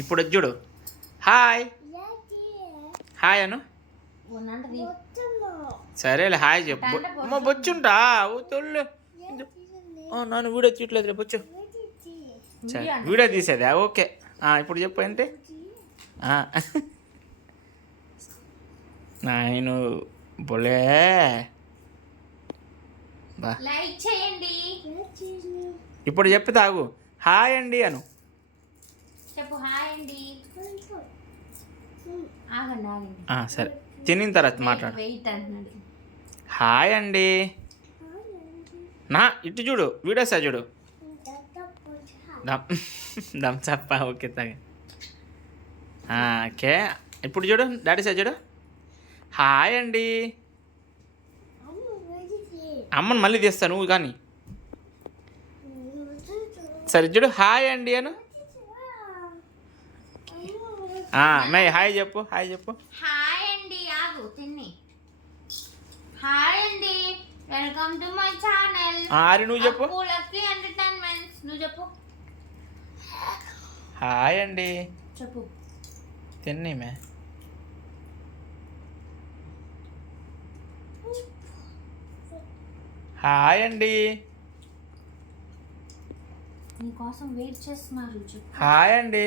ఇప్పుడు వచ్చి చూడు. హాయ్ హాయ్ అను. సరేలే హాయ్ చెప్పు. అమ్మ బొచ్చుంటా ఓ తొల్లు. నన్ను వీడియో తీయట్లేదు రేపు బొచ్చు. సరే వీడియో తీసేదా ఓకే. ఇప్పుడు చెప్పు ఏంటి. నేను బొలే బా లైక్ చేయండి. ఇప్పుడు చెప్పు తాగు. హాయ్ అండి అను. చెప్పు హాయ్ అండి. ఆగండి ఆగండి. సరే తినిన తర్వాత మాట్లాడు. వెయిట్ అంటున్నాడు. హాయ్ అండి. నా ఇటు చూడు వీడియో సార్ చూడు. దమ్ చప్ప ఓకే తాగా. ఓకే ఇప్పుడు చూడు డాడీ సార్ చూడు. హాయ్ అండి. అమ్మని మళ్ళీ తీస్తా నువ్వు కానీ. సరే చూడు హాయ్ అండి అను. మే హాయ్ చెప్పు. హాయ్ చెప్పు. హాయ్ అండి. ఆగు తిన్ని. హాయ్ అండి, వెల్కమ్ టు మై ఛానల్. ఆరి నువ్వు చెప్పు. Lucky entertainments. నువ్వు చెప్పు. హాయ్ అండి చెప్పు. తిన్ని మే. హాయ్ అండి. నీకోసం వెయిట్ చేస్తున్నారు. చెప్పు. హాయ్ అండి.